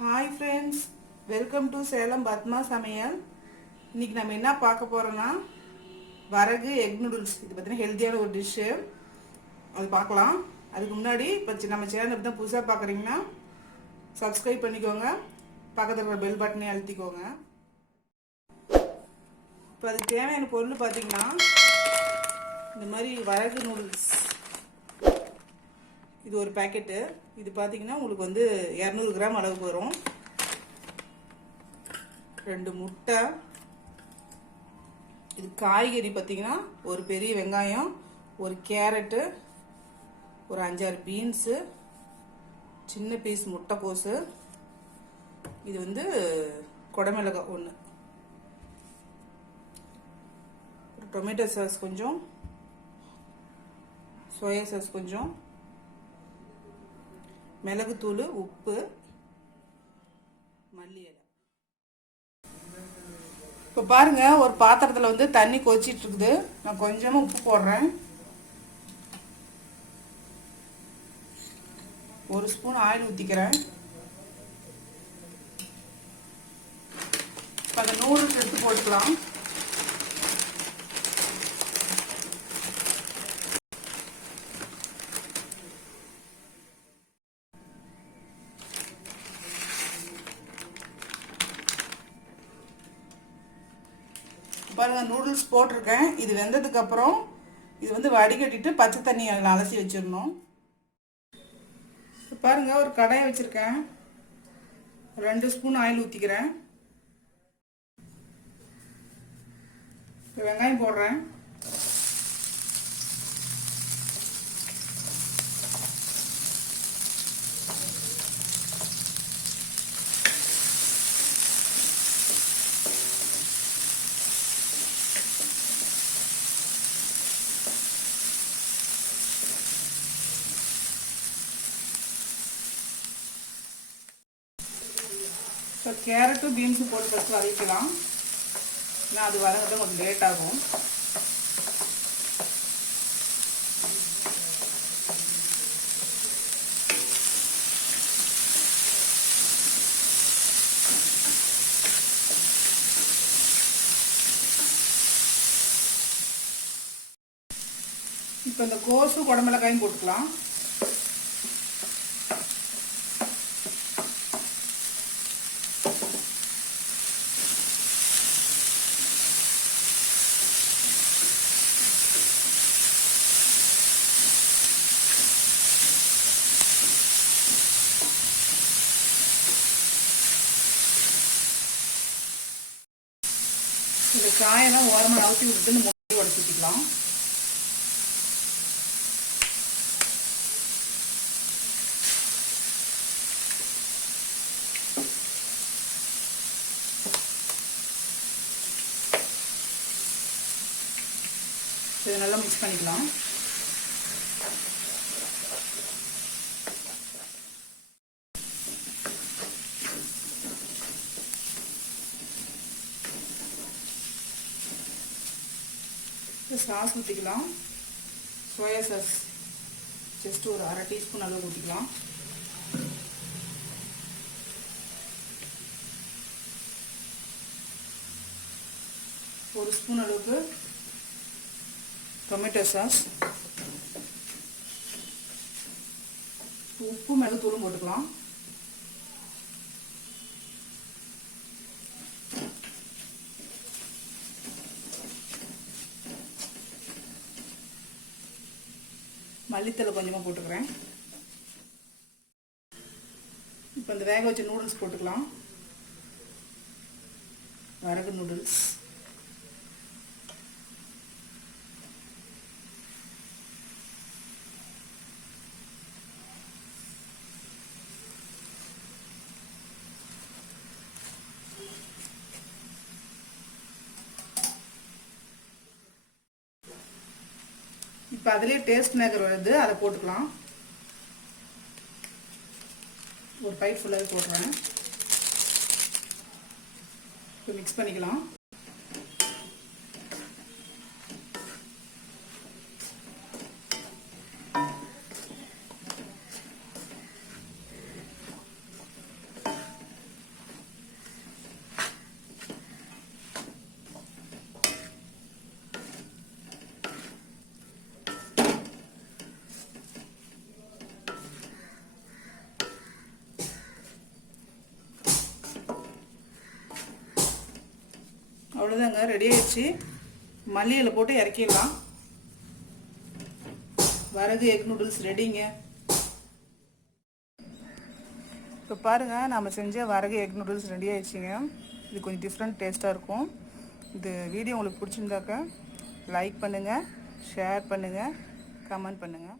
Hi friends, welcome to Salem Padma சமையல். இன்றைக்கி நம்ம என்ன பார்க்க போகிறோன்னா வரகு எக் நூடுல்ஸ். இது பார்த்தீங்கன்னா ஹெல்த்தியான ஒரு டிஷ்ஷு, அது பார்க்கலாம். அதுக்கு முன்னாடி இப்போ நம்ம சேனல் தான் புதுசாக பார்க்குறீங்கன்னா சப்ஸ்கிரைப் பண்ணிக்கோங்க, பக்கத்தில் இருக்கிற பெல் பட்டனே அழுத்திக்கோங்க. இப்போ அதுக்கு தேவையான பொருள் பார்த்திங்கன்னா இந்த மாதிரி வரகு நூடுல்ஸ், இது ஒரு பேக்கெட்டு. இது பார்த்தீங்கன்னா உங்களுக்கு வந்து 200 கிராம் அளவுக்கு வரும். 2 முட்டை, இது காய்கறி பார்த்தீங்கன்னா ஒரு பெரிய வெங்காயம், ஒரு கேரட்டு, ஒரு 5-6 பீன்ஸு, சின்ன பீஸ் முட்டைக்கோசு, இது வந்து குடமிளகாய் ஒன்று, ஒரு டொமேட்டோ சாஸ் கொஞ்சம், சோயா சாஸ் கொஞ்சம், மிளகுத்தூள், உப்பு, மல்லி இலை. இப்போ பாருங்க, ஒரு பாத்திரத்தில் வந்து தண்ணி கொதிச்சிட்டு இருக்குது. நான் கொஞ்சமாக உப்பு போடுறேன். 1 ஸ்பூன் ஆயில் ஊற்றிக்கிறேன். இப்போ அந்த நூடுல்ஸ் எடுத்து போட்டுக்கலாம். பாருங்க, நூடுல்ஸ் போட்டிருக்கேன். இது வெந்ததுக்கு அப்புறம் இது வந்து வடிகட்டிட்டு பச்சை தண்ணி அதில் அலசி வச்சிடணும். பாருங்க, ஒரு கடாயை வச்சிருக்கேன். 2 ஸ்பூன் ஆயில் ஊற்றிக்கிறேன். வெங்காயம் போடுறேன். இப்போ கேரட்டும் பீன்ஸும் போட்டு ஃபஸ்ட்டு வதக்கலாம். ஏன்னா அது வதங்கிறது கொஞ்சம் லேட் ஆகும். இப்போ இந்த கோஸும் குடமிளகாயும் போட்டுக்கலாம். இந்த காயெல்லாம் ஓரமாக நவுத்தி விட்டுட்டு இந்த முட்டையை உடச்சிக்கலாம். இதை நல்லா மிக்ஸ் பண்ணிக்கலாம். சாஸ் ஊற்றிக்கலாம். சோயா சாஸ் ஜஸ்ட் ஒரு 1/2 டீஸ்பூன் அளவு ஊற்றிக்கலாம். ஒரு ஸ்பூன் அளவுக்கு டொமேட்டோ சாஸ், உப்பு, மிளகுத்தூளும் போட்டுக்கலாம். மல்லித்தலை கொஞ்சமாக போட்டுக்கிறேன். இப்போ இந்த வேக வச்ச நூடுல்ஸ் போட்டுக்கலாம். வரகு நூடுல்ஸ். இப்போ அதுலேயே டேஸ்ட் மேக்கர் வருது, அதை போட்டுக்கலாம். ஒரு பைப் ஃபுல்லாகவே போட்டுறேன். இப்போ மிக்ஸ் பண்ணிக்கலாம். அவ்வளோதாங்க, ரெடி ஆயிடுச்சு. மல்லி இலை போட்டு இறக்கிடலாம். வரகு எக் நூடுல்ஸ் ரெடிங்க. இப்போ பாருங்கள், நம்ம செஞ்ச வரகு எக் நூடுல்ஸ் ரெடி ஆயிடுச்சுங்க. இது கொஞ்சம் டிஃப்ரெண்ட் டேஸ்ட்டாக இருக்கும். இந்த வீடியோ உங்களுக்கு பிடிச்சிருந்தாக்கா லைக் பண்ணுங்கள், ஷேர் பண்ணுங்கள், கமெண்ட் பண்ணுங்கள்.